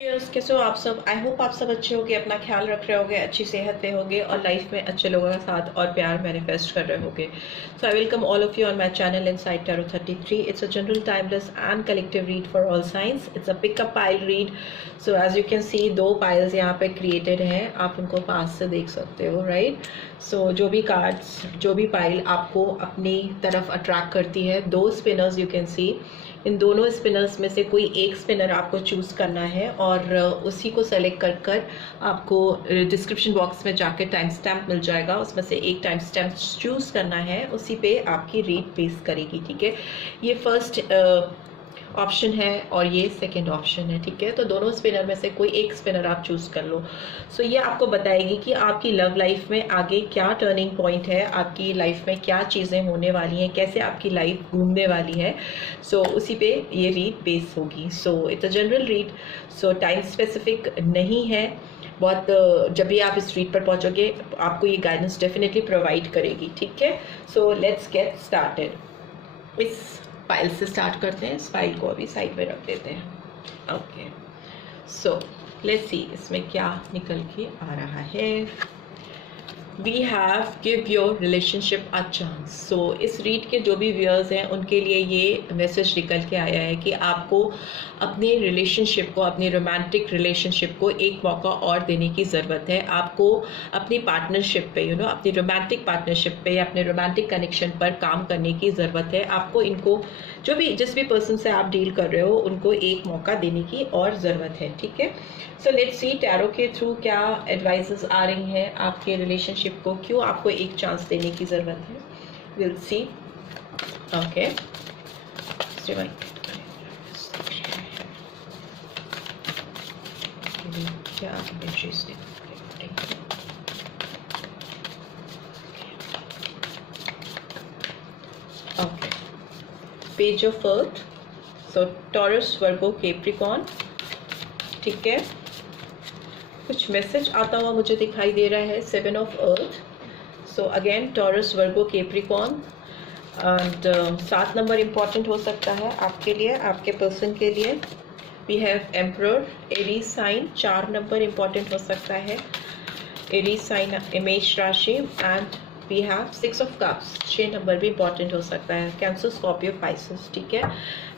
कैसे हो आप सब। आई होप आप सब अच्छे होगे, अपना ख्याल रख रहे होगे, अच्छी सेहत पे होगे और लाइफ में अच्छे लोगों के साथ और प्यार मैनिफेस्ट कर रहे होगे। So I welcome all of you on my channel inside tarot 33। It's a general timeless and collective read for all signs. It's a pickup pile read. So as you can see 2 piles यहाँ पे created हैं, आप उनको पास से देख सकते हो, right. सो जो भी कार्ड्स, जो भी पाइल आपको अपनी तरफ अट्रैक्ट करती है, 2 स्पिनर्स यू कैन सी। इन दोनों स्पिनर्स में से कोई एक स्पिनर आपको चूज़ करना है और उसी को सेलेक्ट कर आपको डिस्क्रिप्शन बॉक्स में जाके टाइम स्टैम्प मिल जाएगा, उसमें से एक टाइम स्टैम्प चूज़ करना है, उसी पे आपकी रीड बेस करेगी, ठीक है। ये फर्स्ट ऑप्शन है और ये सेकंड ऑप्शन है, ठीक है। तो दोनों स्पिनर में से कोई एक स्पिनर आप चूज़ कर लो। सो ये आपको बताएगी कि आपकी लव लाइफ में आगे क्या टर्निंग पॉइंट है, आपकी लाइफ में क्या चीज़ें होने वाली हैं, कैसे आपकी लाइफ घूमने वाली है। सो उसी पे ये रीड बेस होगी। So it's a general read, so time specific नहीं है। बहुत जब भी आप इस रीड पर पहुंचोगे आपको ये गाइडेंस डेफिनेटली प्रोवाइड करेगी, ठीक है। So let's get started. इस फाइल से स्टार्ट करते हैं। इस फाइल को अभी साइड में रख देते हैं। ओके, सो लेट्स सी इसमें क्या निकल के आ रहा है। We have give your relationship a chance. So इस रीड के जो भी व्यूअर्स हैं उनके लिए ये मैसेज निकल के आया है कि आपको अपने रिलेशनशिप को, अपनी रोमांटिक रिलेशनशिप को एक मौका और देने की ज़रूरत है। आपको अपनी पार्टनरशिप पे, अपनी रोमांटिक पार्टनरशिप पे या अपने रोमांटिक कनेक्शन पर काम करने की ज़रूरत है। आपको इनको जिस भी पर्सन से आप डील कर रहे हो उनको एक मौका देने की और ज़रूरत है, ठीक है। सो लेट्स सी टैरो के थ्रू क्या एडवाइसेस आ रही हैं आपके रिलेशनशिप को, क्यों आपको एक चांस देने की ज़रूरत है। Will see. ओके, क्या okay, page of earth. So taurus, Virgo, Capricorn, ठीक है। कुछ मैसेज आता हुआ मुझे दिखाई दे रहा है। 7 of earth. So again Taurus, Virgo, Capricorn and 7 number important हो सकता है आपके लिए, आपके पर्सन के लिए। We have emperor, Aries sign, 4 number important हो सकता है। एरीज साइन, मेष राशि। And we have 6 of cups, 6 number भी इंपॉर्टेंट हो सकता है। कैंसर, स्कॉर्पियो, पाइसेस, ठीक है।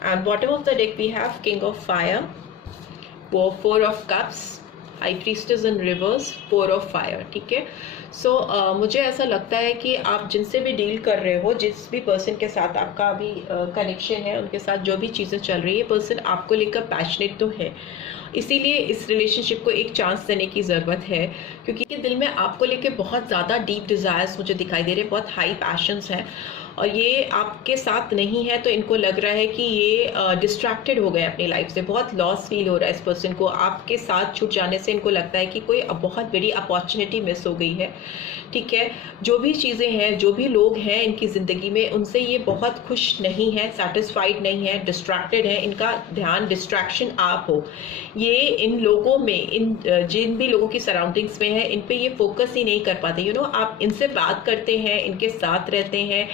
And bottom of the deck we have king of fire, वो 4 of cups, high priestess in reverse, 4 of fire, ठीक है। सो मुझे ऐसा लगता है कि आप जिनसे भी डील कर रहे हो, जिस भी पर्सन के साथ आपका अभी कनेक्शन है, उनके साथ जो भी चीज़ें चल रही है, पर्सन आपको लेकर पैशनेट तो है, इसीलिए इस रिलेशनशिप को एक चांस देने की ज़रूरत है, क्योंकि दिल में आपको लेके बहुत ज़्यादा डीप डिज़ायर्स मुझे दिखाई दे रहे हैं, बहुत हाई पैशंस हैं और ये आपके साथ नहीं है तो इनको लग रहा है कि ये डिस्ट्रैक्टेड हो गए अपनी लाइफ से, बहुत लॉस फील हो रहा है इस पर्सन को। आपके साथ छूट जाने से इनको लगता है कि कोई बहुत बड़ी अपॉर्चुनिटी मिस हो गई है, ठीक है। जो भी चीज़ें हैं, जो भी लोग हैं इनकी ज़िंदगी में, उनसे ये बहुत खुश नहीं है, सेटिस्फाइड नहीं है, डिस्ट्रैक्टेड है। इनका ध्यान, डिस्ट्रैक्शन आप हो। ये इन लोगों में, इन जिन भी लोगों की सराउंडिंग्स में है, इन पे ये फोकस ही नहीं कर पाते। आप इनसे बात करते हैं, इनके साथ रहते हैं,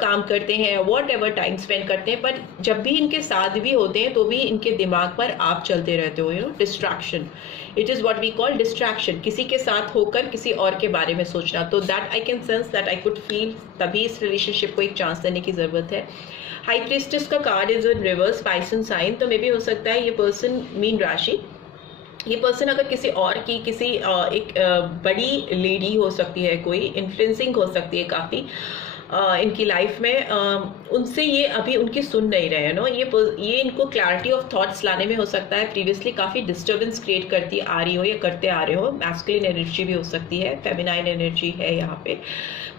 काम करते हैं, वॉट एवर टाइम स्पेंड करते हैं, पर जब भी इनके साथ भी होते हैं तो भी इनके दिमाग पर आप चलते रहते हो। Distraction, it is what we call distraction, किसी के साथ होकर किसी और के बारे में सोचना। तो that I can sense, that I could feel, तभी इस रिलेशनशिप को एक चांस देने की ज़रूरत है। हाई प्रीस्टेस का card is in reverse, Pisces sign, तो मे भी हो सकता है ये पर्सन, मीन राशि, ये पर्सन अगर किसी और की, किसी एक बड़ी लेडी हो सकती है, कोई इन्फ्लुएंसिंग हो सकती है काफ़ी इनकी लाइफ में, उनसे ये अभी उनकी सुन नहीं रहे हैं। ये इनको क्लैरिटी ऑफ थॉट्स लाने में हो सकता है प्रीवियसली काफ़ी डिस्टर्बेंस क्रिएट करती आ रही हो या करते आ रहे हो। मैस्कुलिन एनर्जी भी हो सकती है, फेमिनाइन एनर्जी है यहाँ पे,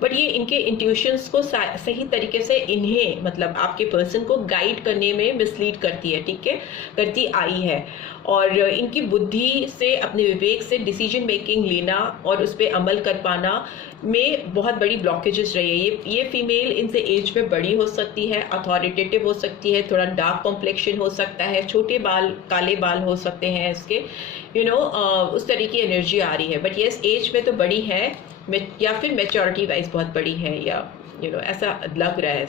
बट ये इनके इंट्यूशंस को सही तरीके से इन्हें, मतलब आपके पर्सन को गाइड करने में मिसलीड करती है, ठीक है, करती आई है। और इनकी बुद्धि से, अपने विवेक से डिसीजन मेकिंग लेना और उस पर अमल कर पाना में बहुत बड़ी ब्लॉकेजेस रही है। ये फीमेल इनसे एज में बड़ी हो सकती है, अथॉरिटेटिव हो सकती है, थोड़ा डार्क कॉम्प्लेक्शन हो सकता है, छोटे बाल, काले बाल हो सकते हैं इसके, उस तरह की एनर्जी आ रही है। बट येस, एज में तो बड़ी है, या फिर मेच्योरिटी वाइज बहुत बड़ी है, या ऐसा लग रहा है,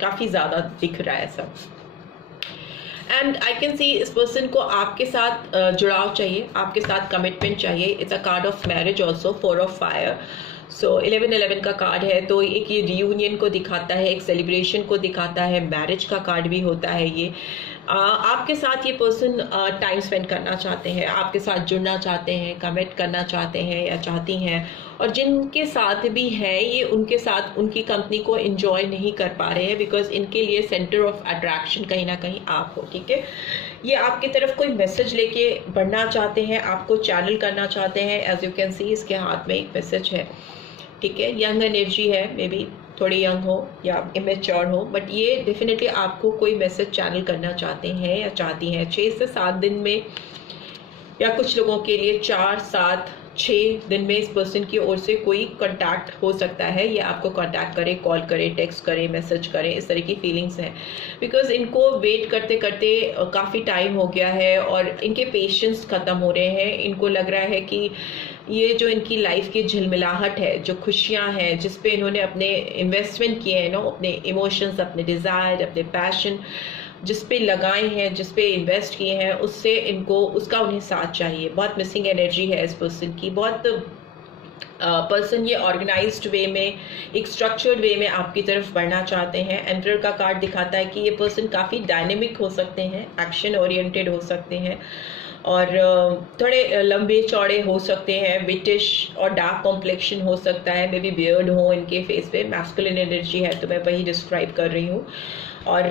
काफ़ी ज़्यादा दिख रहा है सब। एंड आई कैन सी इस पर्सन को आपके साथ जुड़ाव चाहिए, आपके साथ कमिटमेंट चाहिए। It's a card of marriage also, 4 of fire. So 11 का कार्ड है, तो एक ये रियूनियन को दिखाता है, एक सेलिब्रेशन को दिखाता है, मैरिज का कार्ड भी होता है ये। आपके साथ ये पर्सन टाइम स्पेंड करना चाहते हैं, आपके साथ जुड़ना चाहते हैं, कमिट करना चाहते हैं या चाहती हैं, और जिनके साथ भी है ये उनके साथ उनकी कंपनी को एंजॉय नहीं कर पा रहे हैं, बिकॉज इनके लिए सेंटर ऑफ अट्रैक्शन कहीं ना कहीं आप हो। ठीक है, ये आपकी तरफ कोई मैसेज लेके बढ़ना चाहते हैं, आपको चैनल करना चाहते हैं। एज यू कैन सी इसके हाथ में एक मैसेज है। ठीक है, यंग एनर्जी है, मे बी थोड़ी यंग हो या इमेच्योर हो, बट ये डेफिनेटली आपको कोई मैसेज चैनल करना चाहते हैं या चाहती हैं 6 से 7 दिन में, या कुछ लोगों के लिए 4, 7, 6 दिन में इस पर्सन की ओर से कोई कांटेक्ट हो सकता है। ये आपको कांटेक्ट करे, कॉल करे, टेक्स्ट करे, मैसेज करे, इस तरह की फीलिंग्स हैं। बिकॉज इनको वेट करते करते काफ़ी टाइम हो गया है और इनके पेशेंस ख़त्म हो रहे हैं। इनको लग रहा है कि ये जो इनकी लाइफ की झिलमिलाहट है, जो खुशियाँ हैं, जिस पे इन्होंने अपने इन्वेस्टमेंट किए हैं ना, अपने इमोशंस, अपने डिज़ायर, अपने पैशन जिस पे लगाए हैं, जिस पे इन्वेस्ट किए हैं, उससे इनको उसका उन्हें साथ चाहिए। बहुत मिसिंग एनर्जी है इस पर्सन की। बहुत पर्सन ये ऑर्गेनाइज्ड वे में, एक स्ट्रक्चर्ड वे में आपकी तरफ बढ़ना चाहते हैं। एम्परर का कार्ड दिखाता है कि ये पर्सन काफ़ी डायनेमिक हो सकते हैं, एक्शन ओरिएंटेड हो सकते हैं, और थोड़े लंबे चौड़े हो सकते हैं, विटिश और डार्क कॉम्प्लेक्शन हो सकता है, मे बी बियर्ड हो इनके फेस पे। मैस्कुलिन एनर्जी है, तो मैं वही डिस्क्राइब कर रही हूँ। और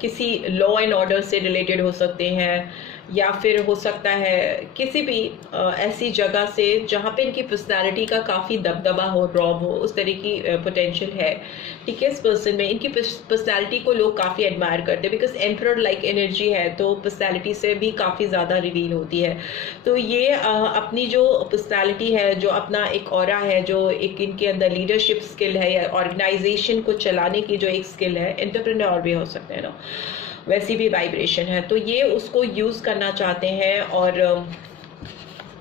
किसी लॉ एंड ऑर्डर से रिलेटेड हो सकते हैं, या फिर हो सकता है किसी भी ऐसी जगह से जहाँ पे इनकी पर्सनालिटी का काफ़ी दबदबा हो, रॉब हो, उस तरह की पोटेंशियल है। ठीक है, इस पर्सन में इनकी पर्सनालिटी को लोग काफ़ी एडमायर करते हैं, बिकॉज एम्परर लाइक एनर्जी है, तो पर्सनालिटी से भी काफ़ी ज़्यादा रिवील होती है। तो ये अपनी जो पर्सनालिटी है, जो अपना एक ऑरा है, जो एक इनके अंदर लीडरशिप स्किल है या ऑर्गेनाइजेशन को चलाने की जो एक स्किल है, एंटरप्रेन्योर भी हो सकते हैं ना, वैसी भी वाइब्रेशन है, तो ये उसको यूज़ करना चाहते हैं और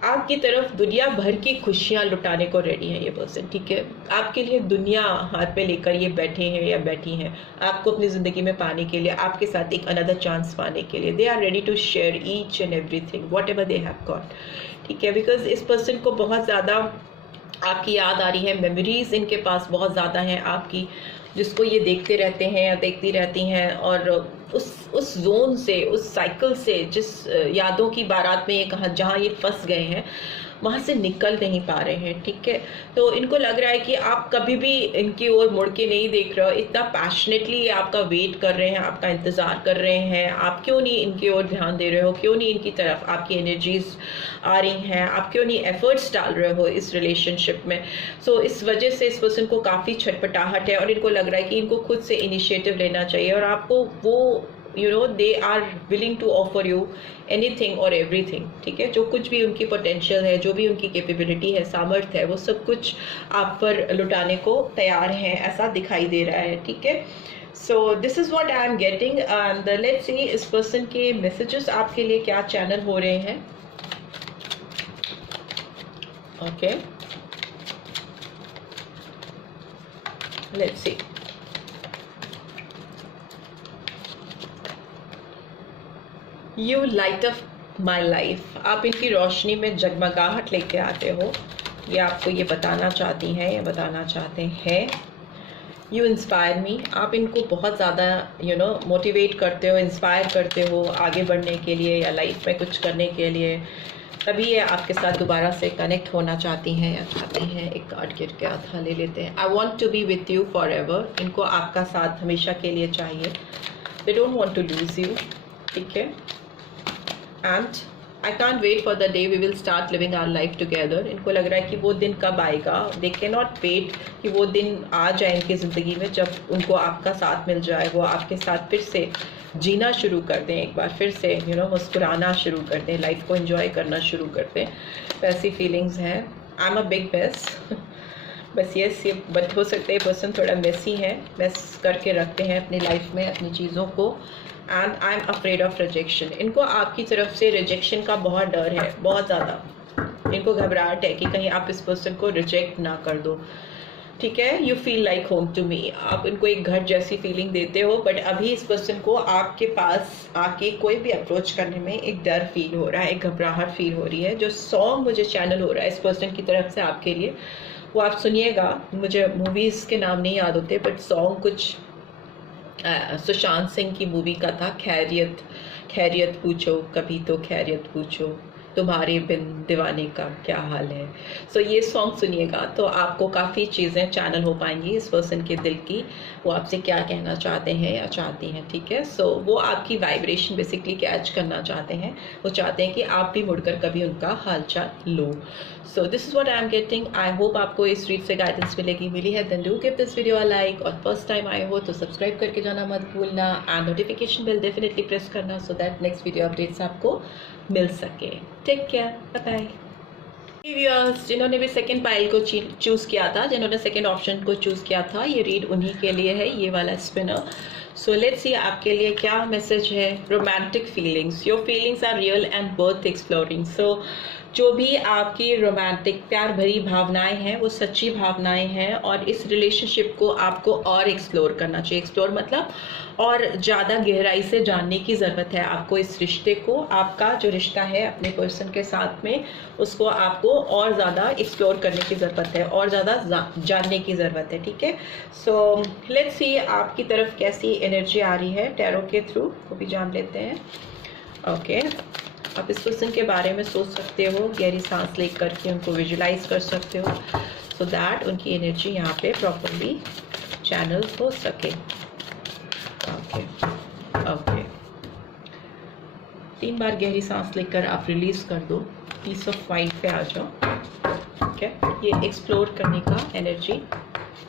आपकी तरफ दुनिया भर की खुशियाँ लुटाने को रेडी है ये पर्सन। ठीक है, आपके लिए दुनिया हाथ में लेकर ये बैठे हैं या बैठी हैं, आपको अपनी ज़िंदगी में पाने के लिए, आपके साथ एक अनदर चांस पाने के लिए। They are ready to share each and everything whatever they have got. ठीक है, बिकॉज इस पर्सन को बहुत ज़्यादा आपकी याद आ रही है, मेमोरीज इनके पास बहुत ज़्यादा हैं आपकी, जिसको ये देखते रहते हैं या देखती रहती हैं, और उस जोन से, उस साइकिल से, जिस यादों की बारात में ये कहाँ जहाँ ये फंस गए हैं, वहाँ से निकल नहीं पा रहे हैं। ठीक है, तो इनको लग रहा है कि आप कभी भी इनकी ओर मुड़ के नहीं देख रहे हो, इतना पैशनेटली ये आपका वेट कर रहे हैं, आपका इंतज़ार कर रहे हैं। आप क्यों नहीं इनकी ओर ध्यान दे रहे हो, क्यों नहीं इनकी तरफ आपकी एनर्जीज आ रही हैं, आप क्यों नहीं एफर्ट्स डाल रहे हो इस रिलेशनशिप में। सो इस वजह से इस पर्सन को काफ़ी छटपटाहट है और इनको लग रहा है कि इनको खुद से इनिशिएटिव लेना चाहिए, और आपको वो they are willing to offer you anything और एवरीथिंग। ठीक है, जो कुछ भी उनकी पोटेंशियल है, जो भी उनकी कैपेबिलिटी है, सामर्थ्य है, वो सब कुछ आप पर लुटाने को तैयार हैं, ऐसा दिखाई दे रहा है। ठीक है, सो this is what I am getting, and let's see इस पर्सन के मैसेजेस आपके लिए क्या चैनल हो रहे हैं। Okay, let's see. You light up my life, आप इनकी रोशनी में जगमगाहट लेके आते हो, ये आपको ये बताना चाहती हैं या बताना चाहते हैं। यू इंस्पायर मी, आप इनको बहुत ज़्यादा मोटिवेट करते हो, इंस्पायर करते हो आगे बढ़ने के लिए या लाइफ में कुछ करने के लिए, तभी ये आपके साथ दोबारा से कनेक्ट होना चाहती हैं या चाहती हैं। एक कार्ड गिर गया था, ले लेते हैं। I want to be with you for ever, इनको आपका साथ हमेशा के लिए चाहिए। They don't want to lose you. ठीक है, and I can't wait for the day we will start living our life together। इनको लग रहा है कि वो दिन कब आएगा, they cannot wait कि वो दिन आ जाए इनकी ज़िंदगी में जब उनको आपका साथ मिल जाए, वो आपके साथ फिर से जीना शुरू कर दें, एक बार फिर से मुस्कुराना शुरू कर दें, लाइफ को एंजॉय करना शुरू कर दें। वैसी फीलिंग्स हैं। I am a big mess बस ये बट हो सकता है पर्सन थोड़ा मेसी है, मेस करके रखते हैं अपनी लाइफ में अपनी चीज़ों को। And I am afraid of rejection, इनको आपकी तरफ से रिजेक्शन का बहुत डर है, बहुत ज़्यादा इनको घबराहट है कि कहीं आप इस पर्सन को रिजेक्ट ना कर दो। ठीक है, you feel like home to me, आप उनको एक घर जैसी फीलिंग देते हो, बट अभी इस पर्सन को आपके पास आके कोई भी अप्रोच करने में एक डर फील हो रहा है, एक घबराहट फील हो रही है। जो सॉन्ग मुझे चैनल हो रहा है इस पर्सन की तरफ से आपके लिए, वो आप सुनिएगा। मुझे मूवीज़ के नाम नहीं याद होते, बट सॉन्ग कुछ सुशांत सिंह की मूवी का था, खैरियत पूछो कभी तो खैरियत पूछो, तुम्हारे बिन दीवाने का क्या हाल है। सो ये सॉन्ग सुनिएगा तो आपको काफ़ी चीज़ें चैनल हो पाएंगी इस पर्सन के दिल की, वो आपसे क्या कहना चाहते हैं या चाहती हैं, ठीक है। सो वो आपकी वाइब्रेशन बेसिकली कैच करना चाहते हैं, वो चाहते हैं कि आप भी मुड़कर कभी उनका हालचाल लो। So this is what I am getting. I hope आपको इस रीड से गाइडेंस मिली है, then do give this video a like, और फर्स्ट टाइम आए हो तो सब्सक्राइब करके जाना मत भूलना, and notification bell definitely press करना so that next video updates आपको मिल सके। Take care, bye bye. Viewers, जिन्होंने भी सेकंड पाइल को चूज़ किया था, जिन्होंने सेकंड ऑप्शन को चूज़ किया था, ये रीड उन्हीं के लिए है, ये वाला स्पिनर। सो लेट्स सी आपके लिए क्या मैसेज है। Romantic feelings, your feelings are real and worth exploring. So जो भी आपकी रोमांटिक प्यार भरी भावनाएं हैं वो सच्ची भावनाएं हैं, और इस रिलेशनशिप को आपको और एक्सप्लोर करना चाहिए। एक्सप्लोर मतलब और ज़्यादा गहराई से जानने की ज़रूरत है आपको इस रिश्ते को। आपका जो रिश्ता है अपने पर्सन के साथ में, उसको आपको और ज़्यादा एक्सप्लोर करने की ज़रूरत है, और ज़्यादा जानने की ज़रूरत है, ठीक है। सो लेट्स सी आपकी तरफ कैसी एनर्जी आ रही है टैरो के थ्रू, वो भी जान लेते हैं। ओके, आप इस पर्सन के बारे में सोच सकते हो, गहरी सांस लेकर के उनको विजुलाइज कर सकते हो, सो दैट उनकी एनर्जी यहाँ पे प्रॉपरली चैनल हो सके। ओके ओके, 3 बार गहरी सांस लेकर आप रिलीज कर दो, पीस ऑफ माइंड पे आ जाओ, ठीक है। ये एक्सप्लोर करने का एनर्जी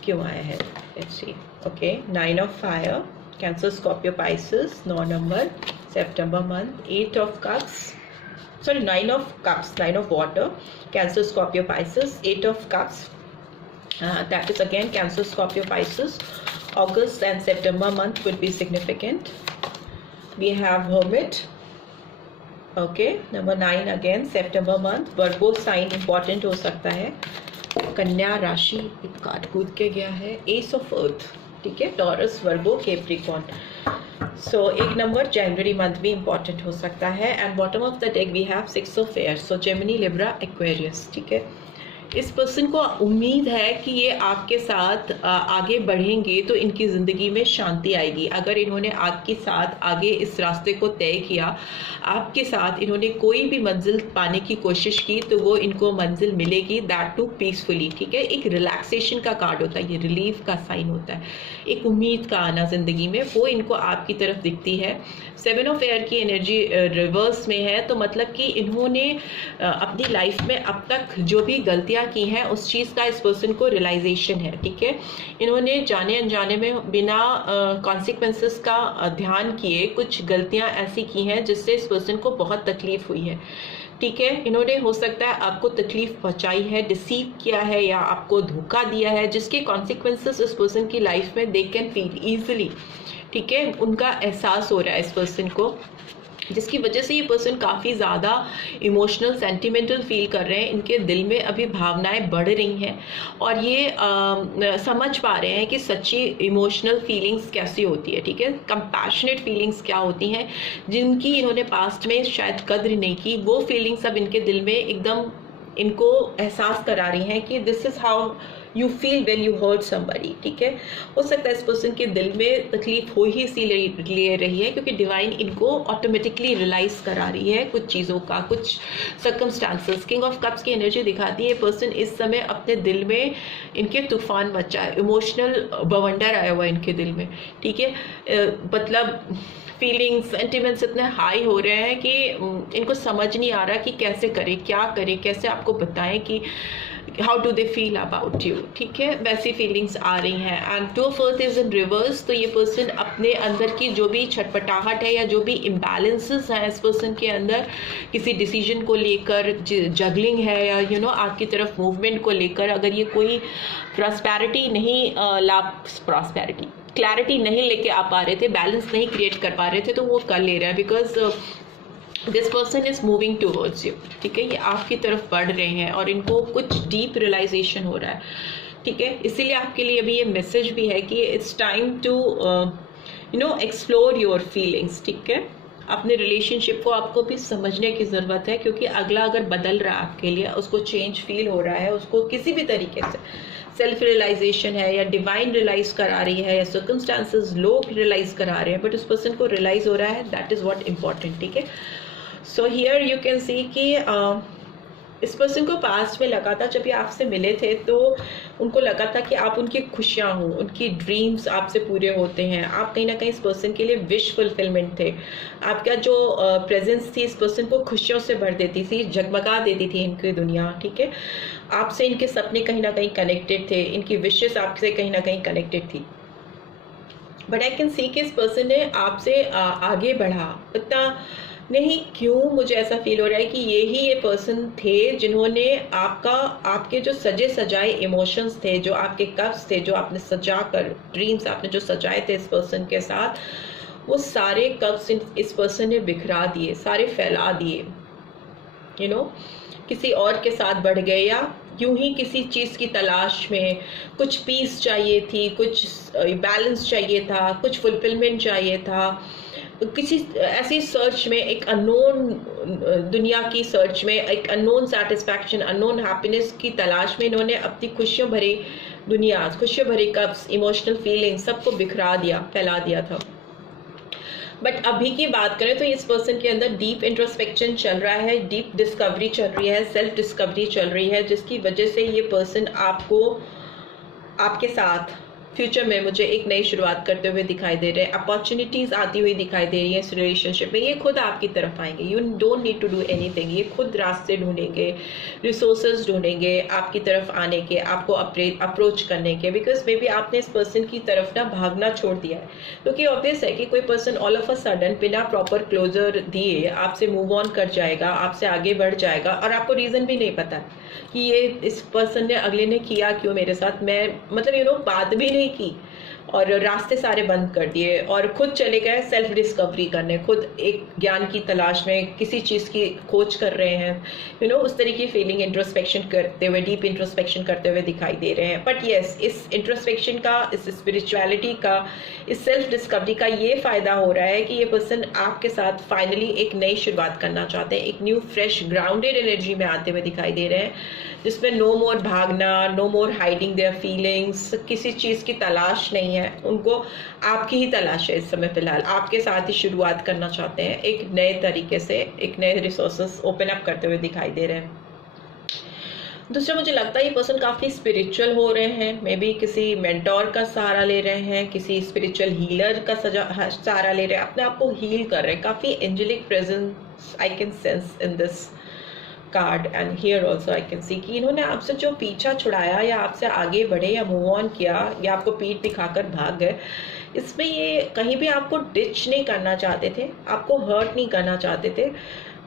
क्यों आया है, let's see. Okay, 9 of fire, cancer, Scorpio, Pisces, 9 number, September month, 8 of cups, sorry 9 of cups, 9 of water, Cancer, Scorpio, Pisces, 8 of cups, that is again Cancer, Scorpio, Pisces. August and September month would be significant. We have Hermit, okay, number 9 again September month, Virgo sign important हो सकता है, कन्या राशि एक card कूद के गया है, Ace of Earth, ठीक है, टॉरस, वर्गो, कैप्रिकॉन। सो एक नंबर जनवरी मंथ भी इंपॉर्टेंट हो सकता है, and bottom of the deck we have 6 of air, so Gemini, Libra, Aquarius, ठीक है। इस पर्सन को उम्मीद है कि ये आपके साथ आगे बढ़ेंगे तो इनकी ज़िंदगी में शांति आएगी। अगर इन्होंने आपके साथ आगे इस रास्ते को तय किया, आपके साथ इन्होंने कोई भी मंजिल पाने की कोशिश की, तो वो इनको मंजिल मिलेगी, दैट टू पीसफुली, ठीक है। एक रिलैक्सेशन का कार्ड होता है, ये रिलीफ का साइन होता है, एक उम्मीद का आना ज़िंदगी में, वो इनको आपकी तरफ दिखती है। 7 ऑफ एयर की एनर्जी रिवर्स में है, तो मतलब कि इन्होंने अपनी लाइफ में अब तक जो भी गलतियाँ की हैं उस चीज़ का इस पर्सन को रियलाइजेशन है, ठीक है। इन्होंने जाने अनजाने में बिना कॉन्सिक्वेंसेस का ध्यान किए कुछ गलतियां ऐसी की हैं जिससे इस पर्सन को बहुत तकलीफ हुई है, ठीक है। इन्होंने हो सकता है आपको तकलीफ पहुंचाई है, डिसीव किया है या आपको धोखा दिया है, जिसके कॉन्सिक्वेंसेस इस पर्सन की लाइफ में दे कैन फील ईजिली, ठीक है। उनका एहसास हो रहा है इस पर्सन को, जिसकी वजह से ये पर्सन काफ़ी ज़्यादा इमोशनल, सेंटिमेंटल फील कर रहे हैं। इनके दिल में अभी भावनाएं बढ़ रही हैं, और ये समझ पा रहे हैं कि सच्ची इमोशनल फीलिंग्स कैसी होती है, ठीक है। कंपैशनेट फीलिंग्स क्या होती हैं, जिनकी इन्होंने पास्ट में शायद कद्र नहीं की, वो फीलिंग्स अब इनके दिल में एकदम इनको एहसास करा रही हैं कि this is how you feel when you hurt somebody, ठीक है। हो सकता है इस पर्सन के दिल में तकलीफ हो ही इसीलिए रही है क्योंकि डिवाइन इनको ऑटोमेटिकली रियलाइज करा रही है कुछ चीज़ों का, कुछ सर्कमस्टांसेस। किंग ऑफ कप्स की एनर्जी दिखाती है पर्सन इस समय अपने दिल में, इनके तूफान मचा है, इमोशनल बवंडर आया हुआ है इनके दिल में, ठीक है। मतलब फीलिंग्स, सेंटिमेंट्स इतने हाई हो रहे हैं कि इनको समझ नहीं आ रहा कि कैसे करें, क्या करें, कैसे आपको बताएं कि how do they feel about you, ठीक है। वैसी फीलिंग्स आ रही हैं। And 2 of earth is in reverse, तो ये पर्सन अपने अंदर की जो भी छटपटाहट है या जो भी इम्बैलेंसेस हैं इस पर्सन के अंदर, किसी डिसीजन को लेकर जगलिंग है या यू नो आपकी तरफ मूवमेंट को लेकर, अगर ये कोई प्रॉस्पेरिटी नहीं प्रॉस्पेरिटी क्लैरिटी नहीं लेके आ पा रहे थे, बैलेंस नहीं क्रिएट कर पा रहे थे, तो वो कर ले रहे हैं because this person is moving towards you, ठीक है। ये आपकी तरफ बढ़ रहे हैं और इनको कुछ डीप रियलाइजेशन हो रहा है। ठीक है, इसीलिए आपके लिए अभी ये मैसेज भी है कि it's time to explore your feelings. ठीक है, अपने रिलेशनशिप को आपको भी समझने की ज़रूरत है, क्योंकि अगला अगर बदल रहा है आपके लिए, उसको चेंज फील हो रहा है, उसको किसी भी तरीके से सेल्फ रियलाइजेशन है या डिवाइन रियलाइज करा रही है या सर्कमस्टांसेस लोग रियलाइज करा रहे हैं, बट उस पर्सन को रियलाइज हो रहा है, दैट इज़ व्हाट इम्पॉर्टेंट। ठीक है, so here you can see कि इस पर्सन को पास्ट में लगा था, जब ये आपसे मिले थे तो उनको लगा था कि आप उनकी खुशियाँ हों, उनकी ड्रीम्स आपसे पूरे होते हैं, आप कहीं ना कहीं इस पर्सन के लिए विश फुलफिलमेंट थे। आपका जो प्रेजेंस थी इस पर्सन को खुशियों से भर देती थी, जगमगा देती थी इनकी दुनिया। ठीक है, आपसे इनके सपने कहीं ना कहीं कनेक्टेड थे, इनकी विशेस आपसे कहीं ना कहीं कनेक्टेड थी। बट आई कैन सी कि इस पर्सन ने आपसे आगे बढ़ा, पता नहीं क्यों मुझे ऐसा फील हो रहा है कि ये पर्सन थे जिन्होंने आपके जो सजे सजाए इमोशंस थे, जो आपके कप्स थे, जो आपने सजा कर ड्रीम्स आपने जो सजाए थे इस पर्सन के साथ, वो सारे कप्स इस पर्सन ने बिखरा दिए, सारे फैला दिए। किसी और के साथ बढ़ गए, या यूं ही किसी चीज़ की तलाश में, कुछ पीस चाहिए थी, कुछ बैलेंस चाहिए था, कुछ फुलफिलमेंट चाहिए था, किसी ऐसी सर्च में, एक अननोन दुनिया की सर्च में, एक अननोन सेटिस्फैक्शन, अननोन हैप्पीनेस की तलाश में इन्होंने अपनी खुशियों भरी दुनिया, खुशियों भरी कप्स, इमोशनल फीलिंग सबको बिखरा दिया, फैला दिया था। बट अभी की बात करें तो इस पर्सन के अंदर डीप इंट्रोस्पेक्शन चल रहा है, डीप डिस्कवरी चल रही है, सेल्फ डिस्कवरी चल रही है, जिसकी वजह से ये पर्सन आपके साथ फ्यूचर में मुझे एक नई शुरुआत करते हुए दिखाई दे रहे हैं। अपॉर्चुनिटीज़ आती हुई दिखाई दे रही है इस रिलेशनशिप में। ये खुद आपकी तरफ आएंगे, you don't need to do anything. ये खुद रास्ते ढूंढेंगे, रिसोर्सेज ढूंढेंगे आपकी तरफ आने के, आपको अप्रोच करने के, बिकॉज मे बी आपने इस पर्सन की तरफ ना भागना छोड़ दिया है। क्योंकि ऑब्वियस है कि कोई person all of a sudden बिना प्रॉपर क्लोजर दिए आपसे मूव ऑन कर जाएगा, आपसे आगे बढ़ जाएगा, और आपको रीज़न भी नहीं पता कि ये इस पर्सन ने अगले ने किया क्यों मेरे साथ। मैं मतलब बात भी नहीं की और रास्ते सारे बंद कर दिए और खुद चले गए सेल्फ डिस्कवरी करने, खुद एक ज्ञान की तलाश में किसी चीज़ की खोज कर रहे हैं। उस तरह की फीलिंग इंट्रोस्पेक्शन करते हुए, डीप इंट्रोस्पेक्शन करते हुए दिखाई दे रहे हैं। बट येस, इस इंट्रोस्पेक्शन का, इस स्पिरिचुअलिटी का, इस सेल्फ डिस्कवरी का ये फ़ायदा हो रहा है कि ये पर्सन आपके साथ फाइनली एक नई शुरुआत करना चाहते हैं, एक न्यू फ्रेश ग्राउंडेड एनर्जी में आते हुए दिखाई दे रहे हैं, जिसमें नो मोर भागना, no more hiding their feelings, किसी चीज़ की तलाश नहीं है उनको, आपकी ही तलाश है इस समय फिलहाल। आपके साथ ही शुरुआत करना चाहते हैं, एक नए तरीके से, एक नए रिसोर्सेस ओपन अप करते हुए दिखाई दे रहे हैं। दूसरा, मुझे लगता है ये पर्सन काफ़ी स्पिरिचुअल हो रहे हैं, मे बी किसी मेंटोर का सहारा ले रहे हैं, किसी स्पिरिचुअल हीलर का सहारा ले रहे हैं, अपने आप को हील कर रहे हैं। काफ़ी angelic presence I can sense in this card and here also I can see कि इन्होंने आपसे जो पीछा छुड़ाया या आपसे आगे बढ़े या मूव ऑन किया या आपको पीठ दिखाकर भाग गए, इसमें ये कहीं भी आपको डिच नहीं करना चाहते थे, आपको हर्ट नहीं करना चाहते थे।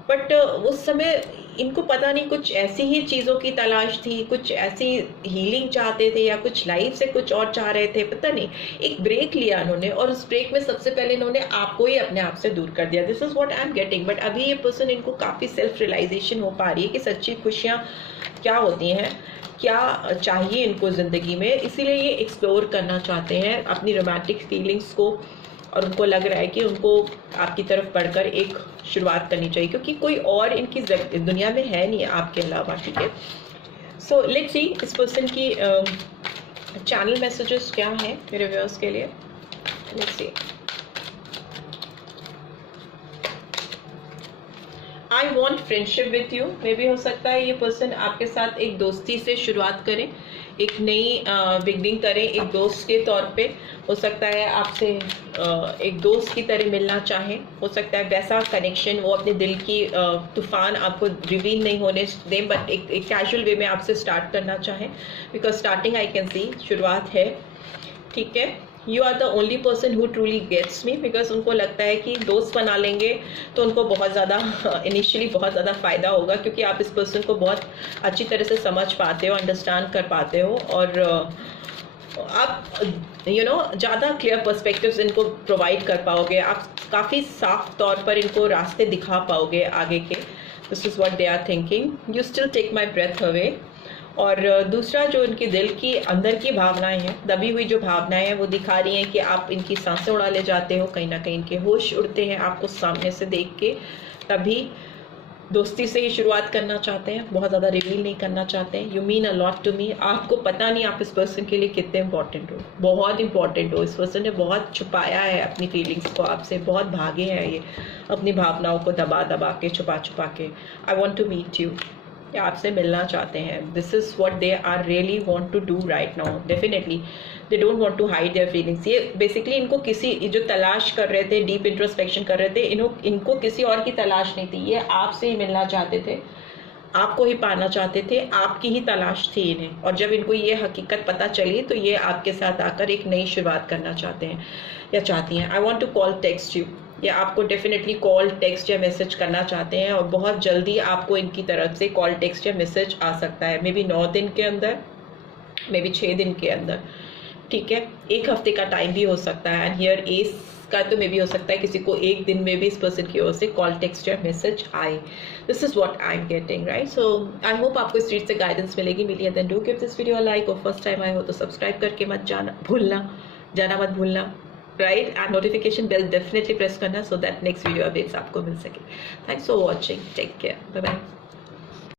बट उस समय इनको पता नहीं कुछ ऐसी ही चीज़ों की तलाश थी, कुछ ऐसी हीलिंग चाहते थे या कुछ लाइफ से कुछ और चाह रहे थे, पता नहीं। एक ब्रेक लिया इन्होंने और उस ब्रेक में सबसे पहले इन्होंने आपको ही अपने आप से दूर कर दिया। This is what I am getting. But अभी ये पर्सन, इनको काफ़ी सेल्फ रियलाइजेशन हो पा रही है कि सच्ची खुशियाँ क्या होती हैं, क्या चाहिए इनको ज़िंदगी में, इसीलिए ये एक्सप्लोर करना चाहते हैं अपनी रोमांटिक फीलिंग्स को, और उनको लग रहा है कि उनको आपकी तरफ बढ़कर एक शुरुआत करनी चाहिए, क्योंकि कोई और इनकी दुनिया में है नहीं आपके अलावा। ठीक है, सो लेट्स सी इस पर्सन की चैनल मैसेजेस क्या हैं मेरे व्यूअर्स के लिए। Let's see. I want friendship with you. मे भी हो सकता है ये पर्सन आपके साथ एक दोस्ती से शुरुआत करें, एक नई बिगनिंग करें एक दोस्त के तौर पे। हो सकता है आपसे एक दोस्त की तरह मिलना चाहें, हो सकता है वैसा कनेक्शन, वो अपने दिल की तूफान आपको रिवील नहीं होने दें, बट एक कैजुअल वे में आपसे स्टार्ट करना चाहें, because starting I can see, शुरुआत है। ठीक है, you are the only person who truly gets me, because उनको लगता है कि दोस्त बना लेंगे तो उनको बहुत ज़्यादा इनिशियली बहुत ज़्यादा फ़ायदा होगा, क्योंकि आप इस पर्सन को बहुत अच्छी तरह से समझ पाते हो, अंडरस्टैंड कर पाते हो, और आप ज़्यादा क्लियर पर्सपेक्टिव्स इनको प्रोवाइड कर पाओगे, आप काफ़ी साफ तौर पर इनको रास्ते दिखा पाओगे आगे के। This is what they are thinking. You still take my breath away. और दूसरा जो इनके दिल की अंदर की भावनाएं हैं, दबी हुई जो भावनाएं हैं, वो दिखा रही हैं कि आप इनकी सांसें उड़ा ले जाते हो, कहीं ना कहीं इनके होश उड़ते हैं आपको सामने से देख के। तभी दोस्ती से ही शुरुआत करना चाहते हैं, बहुत ज़्यादा रिवील नहीं करना चाहते हैं। You mean a lot to me. आपको पता नहीं आप इस पर्सन के लिए कितने इंपॉर्टेंट हो, बहुत इंपॉर्टेंट हो। इस पर्सन ने बहुत छुपाया है अपनी फीलिंग्स को आपसे, बहुत भागे हैं ये अपनी भावनाओं को दबा दबा के, छुपा छुपा के। I want to meet you, या आपसे मिलना चाहते हैं। This is what they are really want to do right now. Definitely they don't want to hide their feelings. ये बेसिकली इनको किसी जो तलाश कर रहे थे, डीप इंट्रोस्पेक्शन कर रहे थे, इनको किसी और की तलाश नहीं थी, ये आपसे ही मिलना चाहते थे, आपको ही पाना चाहते थे, आपकी ही तलाश थी इन्हें। और जब इनको ये हकीकत पता चली तो ये आपके साथ आकर एक नई शुरुआत करना चाहते हैं या चाहती हैं। I want to call text you, या आपको डेफिनेटली कॉल टेक्स्ट या मैसेज करना चाहते हैं, और बहुत जल्दी आपको इनकी तरफ से कॉल टेक्स्ट या मैसेज आ सकता है। मे बी 9 दिन के अंदर, मे बी 6 दिन के अंदर, ठीक है, 1 हफ्ते का टाइम भी हो सकता है। एंड हियर एस का तो मे भी हो सकता है किसी को 1 दिन में भी इस पर्सन की ओर से कॉल टेक्स्ट या मैसेज आए। This is what I am getting, right. So I hope आपको इस चीज़ से गाइडेंस मिलेगी। मिलिए then do give this video a like, और फर्स्ट टाइम आए हो तो सब्सक्राइब करके मत जाना मत भूलना, right. And notification bell definitely press करना, so that next video updates आपको मिल सके। Thanks for watching, take care, bye bye.